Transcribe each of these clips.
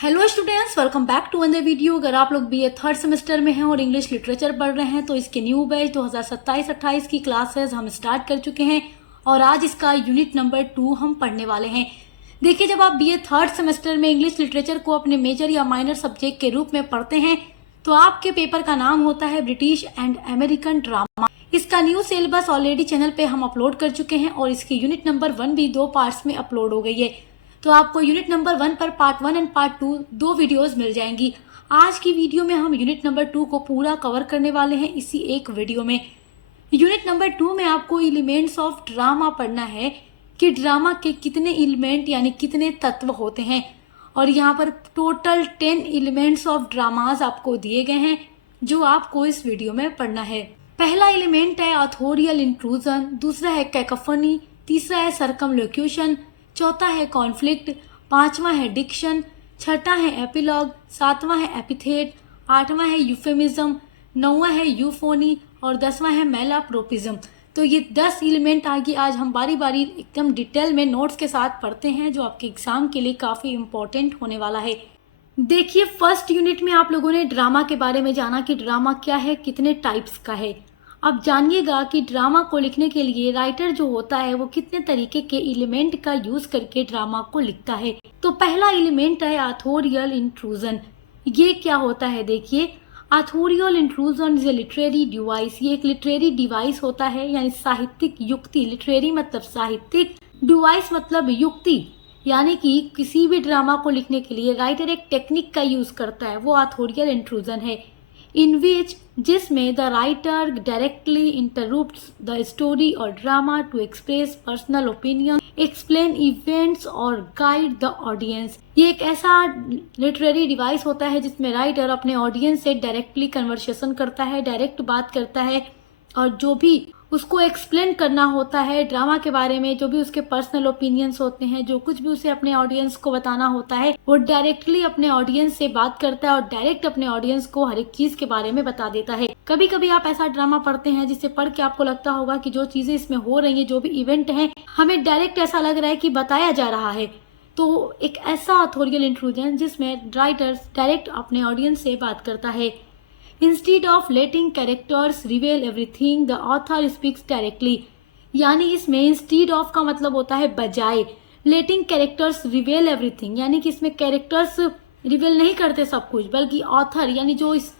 Hello students, welcome back to another video. अगर आप लोग बीए थर्ड सेमेस्टर में हैं और इंग्लिश लिटरेचर पढ़ रहे हैं तो इसके न्यू बैच 2027-28 की क्लासेस हम स्टार्ट कर चुके हैं और आज इसका यूनिट नंबर 2 हम पढ़ने वाले हैं। देखिए, जब आप बीए थर्ड सेमेस्टर में इंग्लिश लिटरेचर को अपने मेजर या माइनर सब्जेक्ट के रूप में पढ़ते हैं तो आपके पेपर का नाम होता है ब्रिटिश एंड अमेरिकन ड्रामा। इसका न्यू सिलेबस ऑलरेडी चैनल पे हम अपलोड कर चुके हैं और इसकी यूनिट नंबर 1 भी 2 पार्ट्स में अपलोड हो गई है। तो आपको यूनिट नंबर 1 पर पार्ट 1 एंड पार्ट 2 दो वीडियोस मिल जाएंगी। आज की वीडियो में हम यूनिट नंबर 2 को पूरा कवर करने वाले हैं इसी एक वीडियो में। यूनिट नंबर 2 में आपको एलिमेंट्स ऑफ ड्रामा पढ़ना है कि ड्रामा के कितने एलिमेंट यानी कितने तत्व होते हैं और यहाँ पर टोटल 10 एलिमेंट्स ऑफ ड्रामाज आपको दिए गए हैं जो आपको इस वीडियो में पढ़ना है। पहला एलिमेंट है ऑथोरियल इंट्रूजन, दूसरा है कैकोफनी, तीसरा है सर्कमलोक्यूशन, चौथा है कॉन्फ्लिक्ट, पांचवा है डिक्शन, छठा है एपिलॉग, सातवां है एपिथेट, आठवां है यूफेमिज्म, नौवां है यूफोनी और 10वां है मेलाप्रोपिज्म। तो ये 10 एलिमेंट आगे आज हम बारी बारी एकदम डिटेल में नोट्स के साथ पढ़ते हैं जो आपके एग्जाम के लिए काफ़ी इम्पोर्टेंट होने वाला है। देखिए, फर्स्ट यूनिट में आप लोगों ने ड्रामा के बारे में जाना कि ड्रामा क्या है, कितने टाइप्स का है। अब जानिएगा कि ड्रामा को लिखने के लिए राइटर जो होता है वो कितने तरीके के एलिमेंट का यूज करके ड्रामा को लिखता है। तो पहला एलिमेंट है ऑथोरियल इंट्रूजन। ये क्या होता है? देखिए, authorial intrusion is a literary device. ये एक लिटरेरी डिवाइस होता है यानी साहित्यिक युक्ति। लिटरेरी मतलब साहित्यिक, डिवाइस मतलब युक्ति, यानी कि किसी भी ड्रामा को लिखने के लिए राइटर एक टेक्निक का यूज करता है, वो ऑथोरियल इंट्रूजन है। इन विच जिसमें the writer directly interrupts the story और drama to express personal opinion, explain events और गाइड द ऑडियंस। ये एक ऐसा लिटरेरी डिवाइस होता है जिसमें राइटर अपने ऑडियंस से डायरेक्टली कन्वर्सेशन करता है, डायरेक्ट बात करता है और जो भी उसको एक्सप्लेन करना होता है ड्रामा के बारे में, जो भी उसके पर्सनल ओपिनियंस होते हैं, जो कुछ भी उसे अपने ऑडियंस को बताना होता है, वो डायरेक्टली अपने ऑडियंस से बात करता है और डायरेक्ट अपने ऑडियंस को हर एक चीज के बारे में बता देता है। कभी कभी आप ऐसा ड्रामा पढ़ते हैं जिसे पढ़ के आपको लगता होगा कि जो चीजें इसमें हो रही है, जो भी इवेंट है, हमें डायरेक्ट ऐसा लग रहा है कि बताया जा रहा है। तो एक ऐसा ऑथोरियल इंट्रूजन जिसमें राइटर डायरेक्ट अपने ऑडियंस से बात करता है। Instead of letting characters reveal everything, the author speaks directly। यानी इसमें instead of का मतलब होता है बजाय, letting characters reveal everything यानी कि इसमें कैरेक्टर्स रिवेल नहीं करते सब कुछ, बल्कि ऑथर यानी जो इस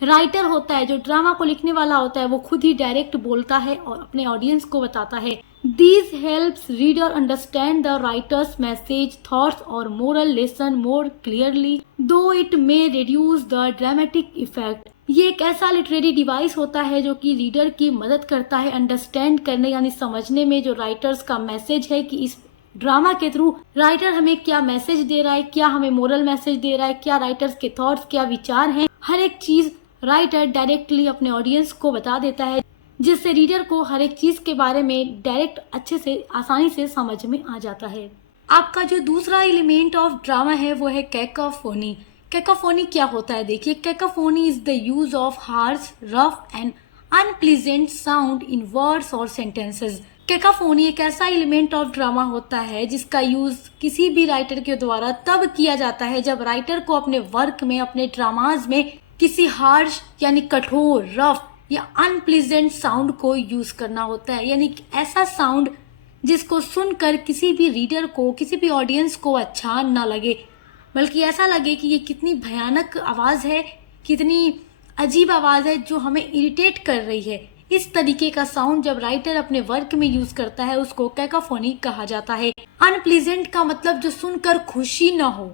राइटर होता है, जो ड्रामा को लिखने वाला होता है, वो खुद ही डायरेक्ट बोलता है और अपने ऑडियंस को बताता है। These helps reader understand the writer's message, thoughts और moral lesson more clearly, though it may reduce the dramatic effect। ये एक ऐसा लिटरेरी डिवाइस होता है जो कि रीडर की मदद करता है अंडरस्टैंड करने यानी समझने में जो राइटर्स का मैसेज है कि इस ड्रामा के थ्रू राइटर हमें क्या मैसेज दे रहा है, क्या हमें मोरल मैसेज दे रहा है, क्या राइटर्स के थॉट्स, क्या विचार हैं, हर एक चीज राइटर डायरेक्टली अपने ऑडियंस को बता देता है जिससे रीडर को हर एक चीज के बारे में डायरेक्ट अच्छे से आसानी से समझ में आ जाता है। आपका जो दूसरा एलिमेंट ऑफ ड्रामा है वो है कैकोफोनी। कैकोफोनी क्या होता है? देखिए, cacophony is the use of harsh, rough and unpleasant sound in words और सेंटेंसेस। कैकोफोनी एक ऐसा एलिमेंट ऑफ ड्रामा होता है जिसका यूज किसी भी राइटर के द्वारा तब किया जाता है जब राइटर को अपने वर्क में, अपने ड्रामाज में किसी हार्श यानी कठोर, रफ या अनप्लीजेंट साउंड को यूज करना होता है, यानी ऐसा साउंड जिसको सुनकर किसी भी रीडर को, किसी भी ऑडियंस को अच्छा ना लगे, बल्कि ऐसा लगे कि ये कितनी भयानक आवाज़ है, कितनी अजीब आवाज़ है जो हमें इरिटेट कर रही है। इस तरीके का साउंड जब राइटर अपने वर्क में यूज करता है उसको कैकोफोनी कहा जाता है। अनप्लीजेंट का मतलब जो सुनकर खुशी ना हो,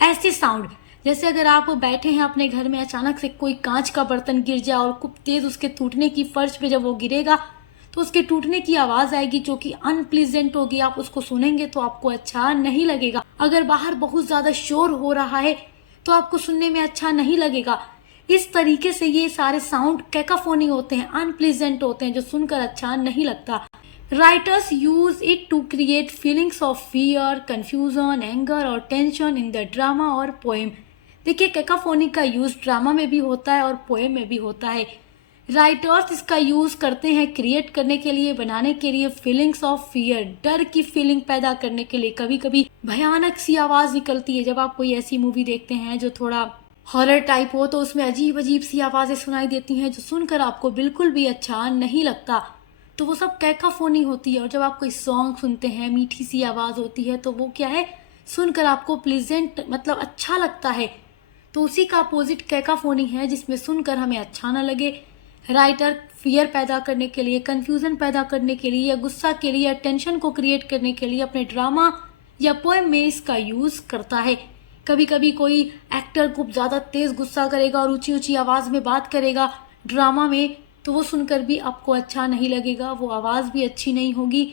ऐसे साउंड। जैसे अगर आप बैठे हैं अपने घर में, अचानक से कोई कांच का बर्तन गिर जाए और खूब तेज उसके टूटने की, फर्श पे जब वो गिरेगा तो उसके टूटने की आवाज आएगी जो कि अनप्लीजेंट होगी। आप उसको सुनेंगे तो आपको अच्छा नहीं लगेगा। अगर बाहर बहुत ज्यादा शोर हो रहा है तो आपको सुनने में अच्छा नहीं लगेगा। इस तरीके से ये सारे साउंड कैकोफोनी होते हैं, अनप्लीजेंट होते हैं, जो सुनकर अच्छा नहीं लगता। Writers use it to create feelings of fear, confusion, anger और टेंशन इन द ड्रामा और पोएम। देखिए, कैकोफोनी का यूज ड्रामा में भी होता है और पोएम में भी होता है। राइटर्स इसका यूज करते हैं क्रिएट करने के लिए, बनाने के लिए, फीलिंग्स ऑफ फियर, डर की फीलिंग पैदा करने के लिए। कभी कभी भयानक सी आवाज निकलती है जब आप कोई ऐसी मूवी देखते हैं जो थोड़ा हॉरर टाइप हो, तो उसमें अजीब अजीब सी आवाजें सुनाई देती हैं जो सुनकर आपको बिल्कुल भी अच्छा नहीं लगता, तो वो सब कैकाफोनी होती है। और जब आप कोई सॉन्ग सुनते हैं, मीठी सी आवाज होती है, तो वो क्या है, सुनकर आपको प्लीजेंट मतलब अच्छा लगता है। तो उसी का अपोजिट कैकाफोनी है जिसमें सुनकर हमें अच्छा ना लगे। राइटर फियर पैदा करने के लिए, कंफ्यूजन पैदा करने के लिए, या गुस्सा के लिए, या टेंशन को क्रिएट करने के लिए अपने ड्रामा या पोएम में इसका यूज करता है। कभी कभी कोई एक्टर खूब ज़्यादा तेज गुस्सा करेगा और ऊंची ऊंची आवाज़ में बात करेगा ड्रामा में, तो वो सुनकर भी आपको अच्छा नहीं लगेगा, वो आवाज़ भी अच्छी नहीं होगी,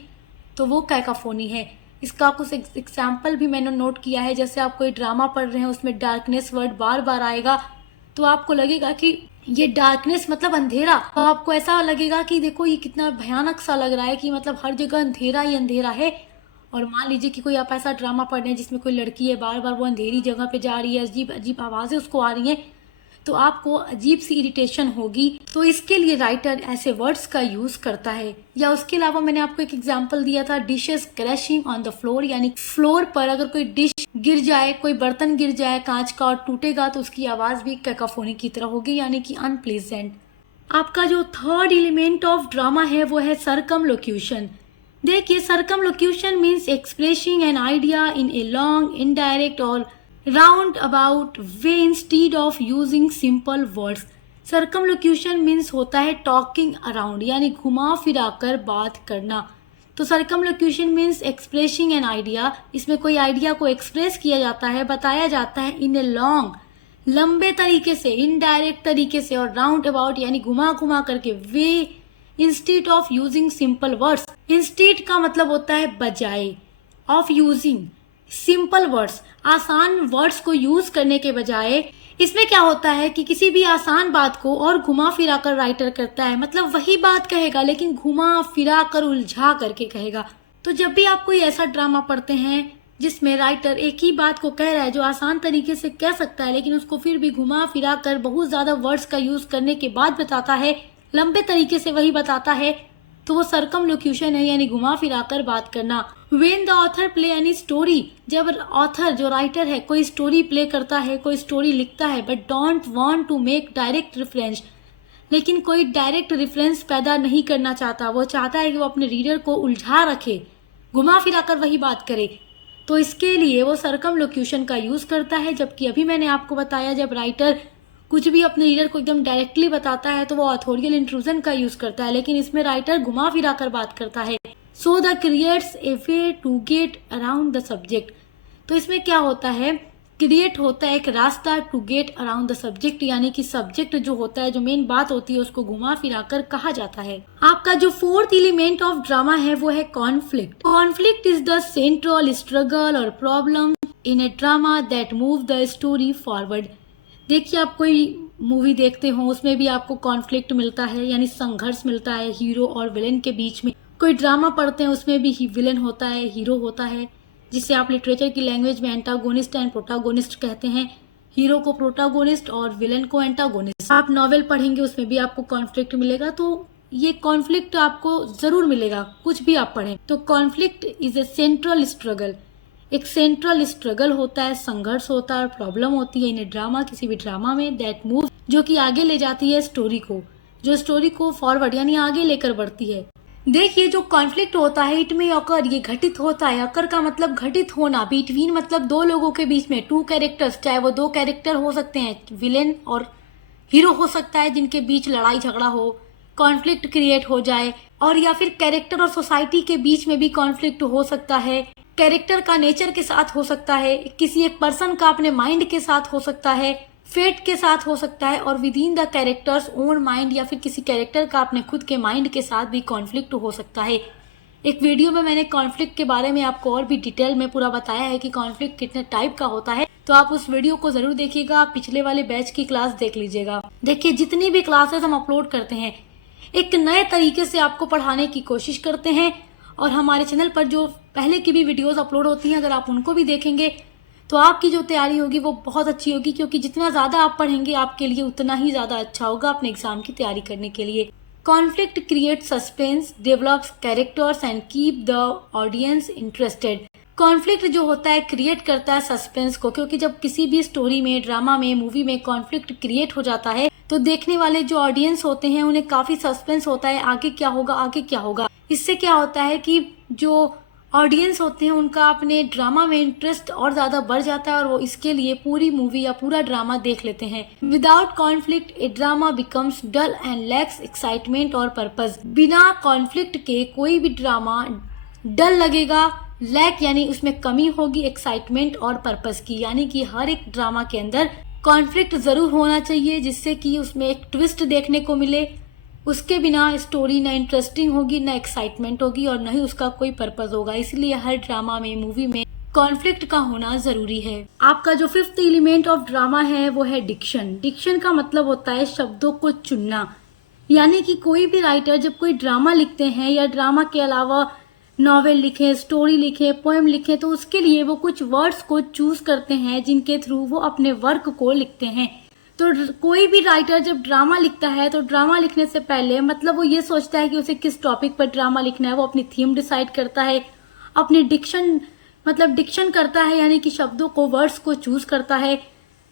तो वो कैकाफोनी है। इसका कुछ एग्जाम्पल भी मैंने नोट किया है। जैसे आप कोई ड्रामा पढ़ रहे हैं, उसमें डार्कनेस वर्ड बार बार आएगा, तो आपको लगेगा कि ये डार्कनेस मतलब अंधेरा, तो आपको ऐसा लगेगा कि देखो ये कितना भयानक सा लग रहा है कि मतलब हर जगह अंधेरा ही अंधेरा है। और मान लीजिए कि कोई आप ऐसा ड्रामा पढ़ रहे हैं जिसमें कोई लड़की है, बार बार वो अंधेरी जगह पे जा रही है, अजीब अजीब आवाज़ें उसको आ रही हैं, तो आपको अजीब सी इरिटेशन होगी। तो इसके लिए राइटर ऐसे वर्ड्स का यूज करता है। या उसके अलावा मैंने आपको एक एग्जांपल दिया था, dishes crashing on the floor, यानी फ्लोर पर अगर कोई डिश गिर जाए, कोई बर्तन गिर जाए कांच का और टूटेगा, तो उसकी आवाज भी कैकाफोनी की तरह होगी, यानी कि अनप्लेजेंट। आपका जो थर्ड एलिमेंट ऑफ ड्रामा है वो है सर्कमलोक्यूशन। देखिए, circumlocution means expressing an idea in a long, indirect और round about way instead of using simple words. Circumlocution means होता है टॉकिंग अराउंड, यानी घुमा फिरा कर बात करना। तो circumlocution means expressing an idea, इसमें कोई आइडिया को एक्सप्रेस किया जाता है, बताया जाता है, इन ए लॉन्ग, लंबे तरीके से, इनडायरेक्ट तरीके से, और राउंड अबाउट यानी घुमा घुमा करके, way instead of using simple words. Instead का मतलब होता है बजाय, ऑफ यूजिंग सिंपल वर्ड्स, आसान वर्ड्स को यूज करने के बजाय। इसमें क्या होता है कि किसी भी आसान बात को और घुमा फिरा कर राइटर करता है, मतलब वही बात कहेगा लेकिन घुमा फिरा कर, उलझा करके कहेगा। तो जब भी आप कोई ऐसा ड्रामा पढ़ते हैं जिसमें राइटर एक ही बात को कह रहा है जो आसान तरीके से कह सकता है, लेकिन उसको फिर भी घुमा फिरा कर बहुत ज्यादा वर्ड्स का यूज करने के बाद बताता है, लंबे तरीके से वही बताता है, तो वो सर्कमलोक्यूशन है, यानी घुमा फिरा कर बात करना। When the author play any story, जब ऑथर जो राइटर है कोई स्टोरी प्ले करता है, कोई स्टोरी लिखता है, but don't want to make direct reference, लेकिन कोई डायरेक्ट रेफरेंस पैदा नहीं करना चाहता, वो चाहता है कि वो अपने रीडर को उलझा रखे, घुमा फिरा कर वही बात करे, तो इसके लिए वो सर्कमलोक्यूशन का यूज करता है। जबकि अभी मैंने आपको बताया जब राइटर कुछ भी अपने रीडर को एकदम डायरेक्टली बताता है तो वो ऑथोरियल इंट्रूजन का यूज करता है, लेकिन इसमें राइटर घुमा फिरा कर बात करता है। So the creates a way to get around the subject. तो इसमें क्या होता है, क्रिएट होता है एक रास्ता, to get around the subject, यानी कि सब्जेक्ट जो होता है, जो मेन बात होती है, उसको घुमा फिरा कर कहा जाता है। आपका जो फोर्थ एलिमेंट ऑफ ड्रामा है वो है conflict. Conflict is the central struggle और problem in a drama that move the story forward. देखिए, आप कोई मूवी देखते हो उसमें भी आपको कॉन्फ्लिक्ट मिलता है, यानी संघर्ष मिलता है हीरो और विलेन के बीच में। कोई ड्रामा पढ़ते हैं उसमें भी विलेन होता है, हीरो होता है, जिसे आप लिटरेचर की लैंग्वेज में एंटागोनिस्ट एंड प्रोटागोनिस्ट कहते हैं। हीरो को प्रोटागोनिस्ट और विलेन को एंटागोनिस्ट। आप नॉवेल पढ़ेंगे उसमें भी आपको कॉन्फ्लिक्ट मिलेगा, तो ये कॉन्फ्लिक्ट आपको जरूर मिलेगा कुछ भी आप पढ़ें। तो conflict is a central struggle, एक सेंट्रल स्ट्रगल होता है, संघर्ष होता है, प्रॉब्लम होती है इन ड्रामा, किसी भी ड्रामा में, दैट मूव, जो कि आगे ले जाती है स्टोरी को, जो स्टोरी को फॉरवर्ड यानी आगे लेकर बढ़ती है। देखिए, जो कॉन्फ्लिक्ट होता है इट में अकर, ये घटित होता है। अकर का मतलब घटित होना, बिटवीन मतलब दो लोगों के बीच में, टू कैरेक्टर्स, चाहे वो दो कैरेक्टर हो सकते हैं, विलेन और हीरो हो सकता है, जिनके बीच लड़ाई झगड़ा हो, कॉन्फ्लिक्ट क्रिएट हो जाए। और या फिर कैरेक्टर और सोसाइटी के बीच में भी कॉन्फ्लिक्ट हो सकता है, कैरेक्टर का नेचर के साथ हो सकता है, किसी एक पर्सन का अपने माइंड के साथ हो सकता है, फेट के साथ हो सकता है, और with in the characters own mind, या फिर किसी कैरेक्टर का अपने खुद के माइंड के साथ भी कॉन्फ्लिक्ट हो सकता है। एक वीडियो में मैंने कॉन्फ्लिक्ट के बारे में आपको और भी डिटेल में पूरा बताया है कि कॉन्फ्लिक्ट कितने टाइप का होता है, तो आप उस वीडियो को जरूर देखिएगा, आप पिछले वाले बैच की क्लास देख लीजिएगा। देखिए, जितनी भी क्लासेस हम अपलोड करते हैं एक नए तरीके से आपको पढ़ाने की कोशिश करते हैं, और हमारे चैनल पर जो पहले की भी वीडियोस अपलोड होती हैं अगर आप उनको भी देखेंगे तो आपकी जो तैयारी होगी वो बहुत अच्छी होगी, क्योंकि जितना ज़्यादा आप पढ़ेंगे आपके लिए उतना ही ज़्यादा अच्छा होगा अपने एग्जाम की तैयारी करने के लिए। Conflict create suspense, develops characters and keep the audience interested. Conflict जो होता है क्रिएट करता है सस्पेंस को, क्योंकि जब किसी भी स्टोरी में, ड्रामा में, मूवी में कॉन्फ्लिक्ट क्रिएट हो जाता है तो देखने वाले जो ऑडियंस होते हैं उन्हें काफी सस्पेंस होता है, आगे क्या होगा, आगे क्या होगा। इससे क्या होता है कि जो ऑडियंस होते हैं उनका अपने ड्रामा में इंटरेस्ट और ज्यादा बढ़ जाता है और वो इसके लिए पूरी मूवी या पूरा ड्रामा देख लेते हैं। Without conflict a drama becomes dull and lacks excitement और पर्पस। बिना कॉन्फ्लिक्ट के कोई भी ड्रामा डल लगेगा, लैक यानी उसमें कमी होगी, एक्साइटमेंट और पर्पस की, यानी कि हर एक ड्रामा के अंदर कॉन्फ्लिक्ट जरूर होना चाहिए जिससे कि उसमें एक ट्विस्ट देखने को मिले। उसके बिना स्टोरी न इंटरेस्टिंग होगी, न एक्साइटमेंट होगी और न ही उसका कोई पर्पस होगा। इसलिए हर ड्रामा में, मूवी में कॉन्फ्लिक्ट का होना जरूरी है। आपका जो 5th एलिमेंट ऑफ ड्रामा है वो है डिक्शन। डिक्शन का मतलब होता है शब्दों को चुनना, यानी कि कोई भी राइटर जब कोई ड्रामा लिखते हैं या ड्रामा के अलावा नॉवेल लिखे, स्टोरी लिखे, पोएम लिखे, तो उसके लिए वो कुछ वर्ड्स को चूज करते हैं जिनके थ्रू वो अपने वर्क को लिखते हैं। तो कोई भी राइटर जब ड्रामा लिखता है तो ड्रामा लिखने से पहले मतलब वो ये सोचता है कि उसे किस टॉपिक पर ड्रामा लिखना है। वो अपनी थीम डिसाइड करता है, अपनी डिक्शन करता है, यानी कि शब्दों को, वर्ड्स को चूज करता है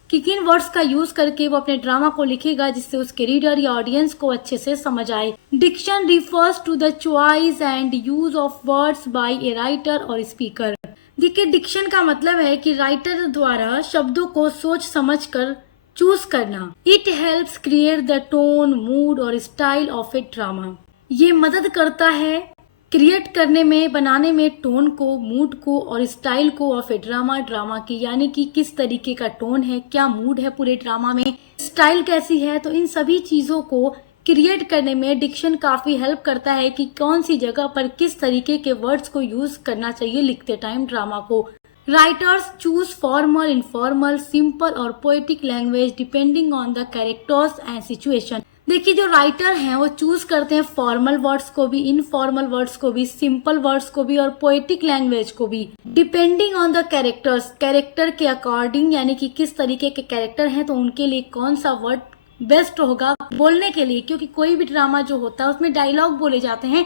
कि किन वर्ड्स का यूज करके वो अपने ड्रामा को लिखेगा जिससे उसके रीडर या ऑडियंस को अच्छे से समझ आए। Diction refers to the choice and use of words by a writer और स्पीकर। देखिए, डिक्शन का मतलब है कि राइटर द्वारा शब्दों को सोच समझ कर चूज करना। It helps create the tone, mood और स्टाइल ऑफ ए ड्रामा। ये मदद करता है क्रिएट करने में, बनाने में टोन को, मूड को और स्टाइल को ऑफ ए ड्रामा की, यानी कि किस तरीके का टोन है, क्या मूड है पूरे ड्रामा में, स्टाइल कैसी है। तो इन सभी चीजों को क्रिएट करने में डिक्शन काफी हेल्प करता है कि कौन सी जगह पर किस तरीके के वर्ड्स को यूज करना चाहिए लिखते टाइम ड्रामा को। Writers choose formal, informal, simple और poetic language depending on the characters and situation. देखिए, जो राइटर हैं वो चूज करते हैं फॉर्मल वर्ड्स को भी, इनफॉर्मल वर्ड्स को भी, सिंपल वर्ड्स को भी और पोएटिक लैंग्वेज को भी, depending on the characters, character के अकॉर्डिंग, यानी कि किस तरीके के कैरेक्टर हैं तो उनके लिए कौन सा वर्ड बेस्ट होगा बोलने के लिए, क्योंकि कोई भी ड्रामा जो होता है उसमें डायलॉग बोले जाते हैं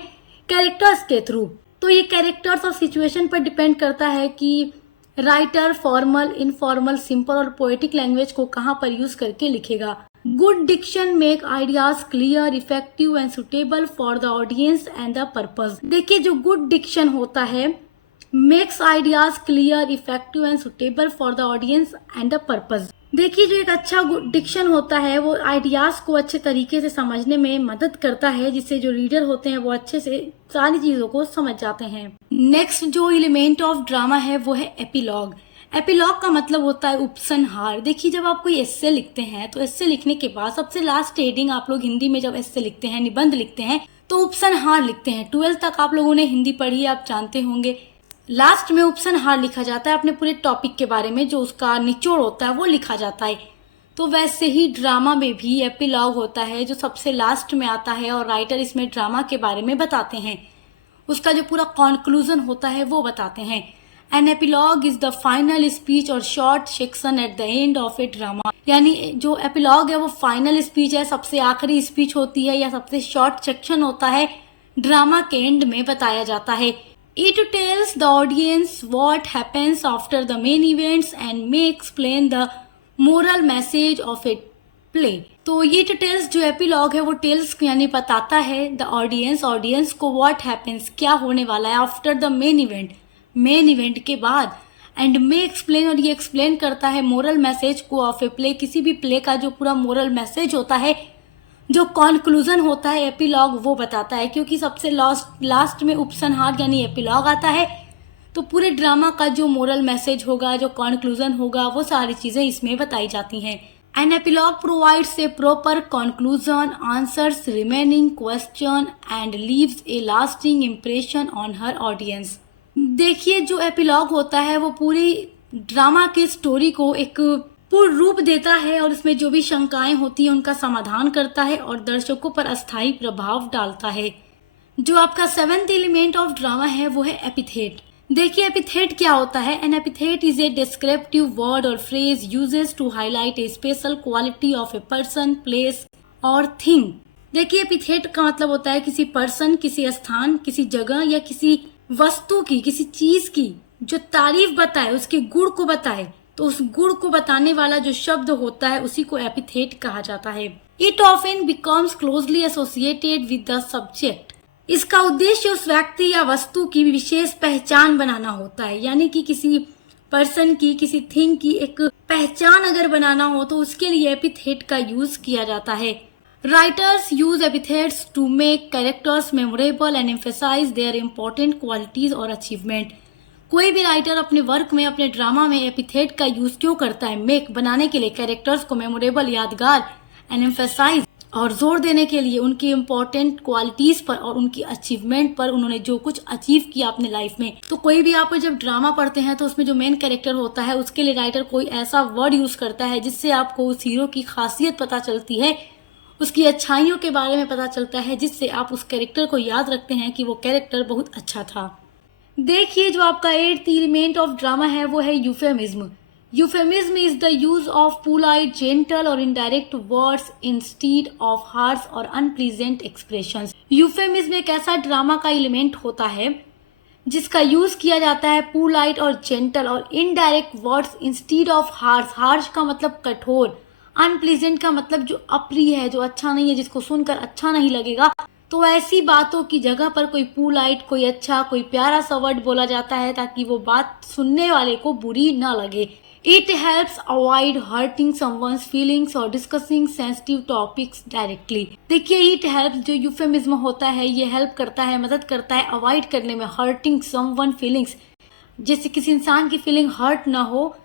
कैरेक्टर्स के थ्रू। तो ये कैरेक्टर्स और सिचुएशन पर डिपेंड करता है कि राइटर फॉर्मल, इनफॉर्मल, सिंपल और पोएटिक लैंग्वेज को कहाँ पर यूज करके लिखेगा। Good diction make ideas clear, effective and suitable for the audience and the purpose. देखिए, जो गुड डिक्शन होता है makes ideas clear, effective and suitable for the audience and the purpose. देखिए, जो एक अच्छा डिक्शन होता है वो आइडियाज को अच्छे तरीके से समझने में मदद करता है, जिससे जो रीडर होते हैं वो अच्छे से सारी चीजों को समझ जाते हैं। नेक्स्ट जो एलिमेंट ऑफ ड्रामा है वो है एपिलॉग। एपिलॉग का मतलब होता है उपसंहार। देखिए, जब आप कोई एस्से लिखते हैं तो एस्से लिखने के बाद सबसे लास्ट हेडिंग, आप लोग हिंदी में जब एस्से लिखते हैं, निबंध लिखते हैं, तो उपसंहार लिखते हैं। 12th तक आप लोगों ने हिंदी पढ़ी है, आप जानते होंगे। लास्ट में उपसंहार लिखा जाता है अपने पूरे टॉपिक के बारे में, जो उसका निचोड़ होता है वो लिखा जाता है। तो वैसे ही ड्रामा में भी एपिलॉग होता है जो सबसे लास्ट में आता है और राइटर इसमें ड्रामा के बारे में बताते हैं, उसका जो पूरा कॉन्क्लूजन होता है वो बताते हैं। An epilogue is the final speech और short section at the end of a drama. यानी जो एपिलॉग है वो फाइनल स्पीच है, सबसे आखिरी स्पीच होती है या सबसे शॉर्ट सेक्शन होता है, ड्रामा के एंड में बताया जाता है। It tells the audience what happens after the main events and may explain the moral message of a play। तो ये टेल्स जो एपिलॉग है वो टेल्स यानी बताता है द ऑडियंस को what happens, क्या होने वाला है, आफ्टर द मेन इवेंट के बाद, एंड मे एक्सप्लेन, और ये एक्सप्लेन करता है मोरल मैसेज को ऑफ ए प्ले, किसी भी प्ले का जो पूरा मोरल मैसेज होता है, जो कॉन्क्लूजन होता है एपिलॉग वो बताता है। क्योंकि सबसे लास्ट में उपसंहार यानी एपिलॉग आता है, तो पूरे ड्रामा का जो मोरल मैसेज होगा, जो कॉन्क्लूजन होगा, वो सारी चीजें इसमें बताई जाती हैं। An epilogue provides a proper conclusion, answers remaining question and leaves a lasting impression on her audience. देखिए, जो एपिलॉग होता है वो पूरी ड्रामा की स्टोरी को एक पूर्ण रूप देता है और इसमें जो भी शंकाएं होती हैं उनका समाधान करता है और दर्शकों पर अस्थायी प्रभाव डालता है। जो आपका 7th एलिमेंट ऑफ ड्रामा है वो है एपिथेट। देखिए एपिथेट क्या होता है। An epithet is a descriptive word और phrase uses to highlight a special quality of a person, place और थिंग। देखिए एपिथेट का मतलब होता है किसी पर्सन, किसी स्थान, किसी जगह या किसी वस्तु की, किसी चीज की जो तारीफ बताए, उसके गुण को बताए। तो उस गुण को बताने वाला जो शब्द होता है उसी को एपिथेट कहा जाता है। It often becomes closely associated with the subject. इसका उद्देश्य उस व्यक्ति या वस्तु की विशेष पहचान बनाना होता है, यानी कि किसी पर्सन की, किसी थिंग की एक पहचान अगर बनाना हो तो उसके लिए एपिथेट का यूज किया जाता है। Writers use epithets to make characters memorable and emphasize their important qualities और अचीवमेंट। कोई भी राइटर अपने वर्क में, अपने ड्रामा में एपिथेट का यूज क्यों करता है? मेक बनाने के लिए, कैरेक्टर्स को मेमोरेबल यादगार, एंड एम्फेसाइज और जोर देने के लिए उनकी इम्पोर्टेंट क्वालिटीज पर और उनकी अचीवमेंट पर, उन्होंने जो कुछ अचीव किया अपने लाइफ में। तो कोई भी आप जब ड्रामा पढ़ते हैं तो उसमें जो मेन कैरेक्टर होता है उसके लिए राइटर कोई ऐसा वर्ड यूज करता है जिससे आपको उस हीरो की खासियत पता चलती है, उसकी अच्छाइयों के बारे में पता चलता है, जिससे आप उस कैरेक्टर को याद रखते हैं कि वो कैरेक्टर बहुत अच्छा था। देखिए जो आपका 8th एलिमेंट ऑफ ड्रामा है वो है euphemism. Euphemism is the use of polite, gentle और indirect words instead of harsh और अनप्लीजेंट एक्सप्रेशंस। यूफेमिज्म एक ऐसा ड्रामा का एलिमेंट होता है जिसका यूज किया जाता है पोलाइट और जेंटल और indirect words instead of harsh. Harsh का मतलब कठोर, अनप्लीजेंट का मतलब जो अप्रिय है, जो अच्छा नहीं है, जिसको सुनकर अच्छा नहीं लगेगा। तो ऐसी बातों की जगह पर कोई पोलाइट, कोई अच्छा, कोई प्यारा सा वर्ड बोला जाता है ताकि वो बात सुनने वाले को बुरी ना लगे। It helps avoid hurting someone's feelings और डिस्कसिंग सेंसिटिव टॉपिक्स डायरेक्टली। देखिए इट हेल्प्स जो यूफेमिज्म होता है ये हेल्प करता है, मदद करता है अवॉइड करने में हर्टिंग समवन फीलिंग्स, जैसे किसी इंसान की फीलिंग हर्ट ना हो।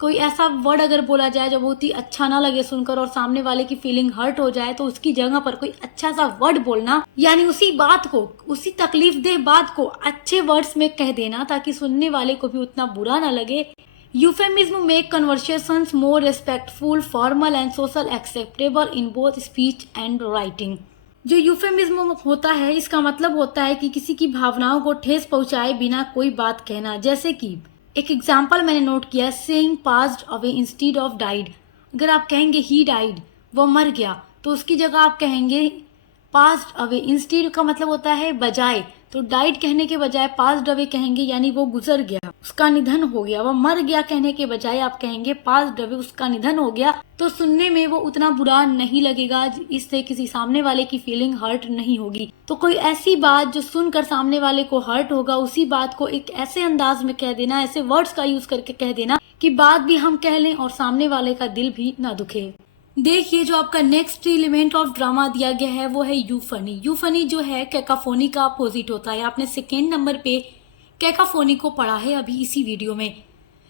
कोई ऐसा वर्ड अगर बोला जाए जो बहुत ही अच्छा ना लगे सुनकर और सामने वाले की फीलिंग हर्ट हो जाए तो उसकी जगह पर कोई अच्छा सा वर्ड बोलना, यानी उसी बात को, उसी तकलीफ दे बात को अच्छे वर्ड्स में कह देना ताकि सुनने वाले को भी उतना बुरा ना लगे। Euphemism make conversations more respectful, formal and social acceptable in both speech and writing. जो यूफेमिज्म होता है इसका मतलब होता है कि किसी की भावनाओं को ठेस पहुंचाए बिना कोई बात कहना। जैसे कि एक एग्जाम्पल मैंने नोट किया, saying passed away instead of died. अगर आप कहेंगे ही डाइड, वो मर गया, तो उसकी जगह आप कहेंगे पास्ड अवे। इंस्टीड का मतलब होता है बजाय, तो डाइड कहने के बजाय पास्ड अवे कहेंगे, यानी वो गुजर गया, उसका निधन हो गया। वो मर गया कहने के बजाय आप कहेंगे पास्ड अवे, उसका निधन हो गया। तो सुनने में वो उतना बुरा नहीं लगेगा, इससे किसी सामने वाले की फीलिंग हर्ट नहीं होगी। तो कोई ऐसी बात जो सुनकर सामने वाले को हर्ट होगा, उसी बात को एक ऐसे अंदाज में कह देना, ऐसे वर्ड्स का यूज करके कह देना कि बात भी हम कह लें और सामने वाले का दिल भी ना दुखे। देखिए जो आपका नेक्स्ट एलिमेंट ऑफ ड्रामा दिया गया है वो है यूफनी। यूफनी जो है कैकाफोनी का अपोजिट होता है। आपने 2nd नंबर पे कैकाफोनी को पढ़ा है अभी इसी वीडियो में,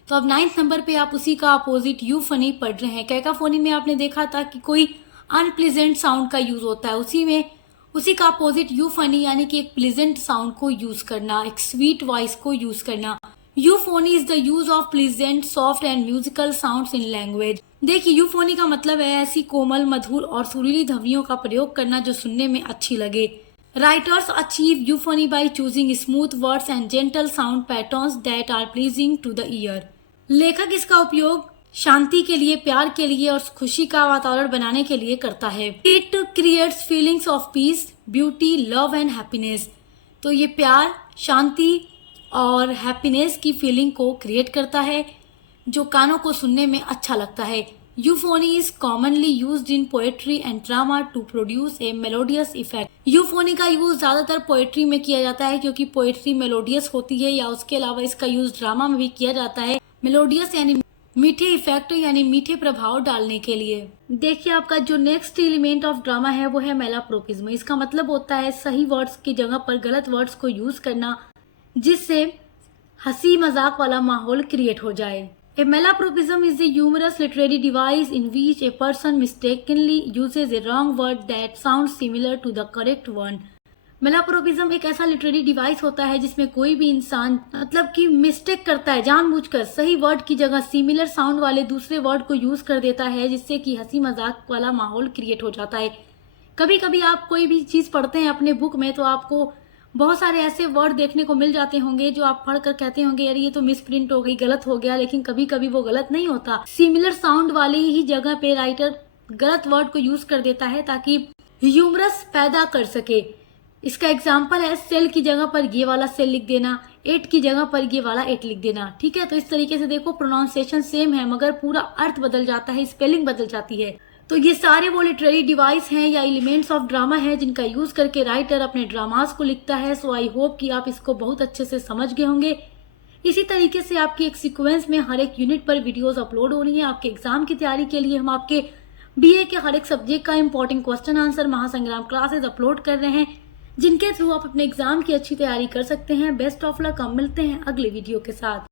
तो अब 9th नंबर पे आप उसी का अपोजिट यूफनी पढ़ रहे हैं। कैकाफोनी में आपने देखा था कि कोई अनप्लीजेंट साउंड का यूज होता है, उसी का अपोजिट यूफनी, यानी कि एक प्लीजेंट साउंड को यूज करना, एक स्वीट वॉइस को यूज करना। Euphony is the use of pleasant, soft and musical sounds in language. देखिए यूफोनी का मतलब है ऐसी कोमल, मधुर और सुरीली ध्वनियों का प्रयोग करना जो सुनने में अच्छी लगे। Writers achieve euphony by choosing smooth words and gentle sound patterns that are pleasing to the ear. लेखक इसका उपयोग शांति के लिए, प्यार के लिए और खुशी का वातावरण बनाने के लिए करता है। It creates feelings of peace, beauty, love and happiness. तो ये प्यार, शांति और हैप्पीनेस की फीलिंग को क्रिएट करता है जो कानों को सुनने में अच्छा लगता है। Euphony is commonly used in poetry and drama to produce a melodious effect. Euphony का यूज ज्यादातर पोएट्री में किया जाता है क्योंकि पोएट्री मेलोडियस होती है, या उसके अलावा इसका यूज ड्रामा में भी किया जाता है मेलोडियस यानी मीठे इफेक्ट, यानी मीठे प्रभाव डालने के लिए। देखिए आपका जो नेक्स्ट एलिमेंट ऑफ ड्रामा है वो है मेलाप्रोपिज्म। इसका मतलब होता है सही वर्ड्स की जगह पर गलत वर्ड्स को यूज करना जिससे हंसी मजाक वाला माहौल क्रिएट हो जाए। A malapropism is a humorous literary device in which a person mistakenly uses a wrong word that sounds similar to the correct one. मेलाप्रोपिज्म एक ऐसा लिटरेरी डिवाइस होता है जिसमें कोई भी इंसान मतलब कि मिस्टेक करता है, जानबूझकर सही वर्ड की जगह सिमिलर साउंड वाले दूसरे वर्ड को यूज कर देता है जिससे कि हंसी मजाक वाला माहौल क्रिएट हो जाता है। कभी कभी आप कोई भी चीज पढ़ते हैं अपने बुक में तो आपको बहुत सारे ऐसे वर्ड देखने को मिल जाते होंगे जो आप पढ़कर कहते होंगे यार ये तो मिस प्रिंट हो गई, गलत हो गया, लेकिन कभी कभी वो गलत नहीं होता। सिमिलर साउंड वाली ही जगह पे राइटर गलत वर्ड को यूज कर देता है ताकि ह्यूमरस पैदा कर सके। इसका एग्जाम्पल है सेल की जगह पर ये वाला सेल लिख देना, 8 की जगह पर ये वाला 8 लिख देना। ठीक है, तो इस तरीके से देखो प्रोनाउंसिएशन सेम है मगर पूरा अर्थ बदल जाता है, स्पेलिंग बदल जाती है। तो ये सारे वो लिटरेरी डिवाइस हैं या एलिमेंट्स ऑफ ड्रामा है जिनका यूज करके राइटर अपने ड्रामास को लिखता है। सो आई होप कि आप इसको बहुत अच्छे से समझ गए होंगे। इसी तरीके से आपकी एक सीक्वेंस में हर एक यूनिट पर वीडियोस अपलोड हो रही हैं। आपके एग्जाम की तैयारी के लिए हम आपके बीए के हर एक सब्जेक्ट का important question answer Mahasangram classes upload कर रहे हैं, जिनके थ्रू आप अपने एग्जाम की अच्छी तैयारी कर सकते हैं। Best of luck. हम मिलते हैं अगले वीडियो के साथ।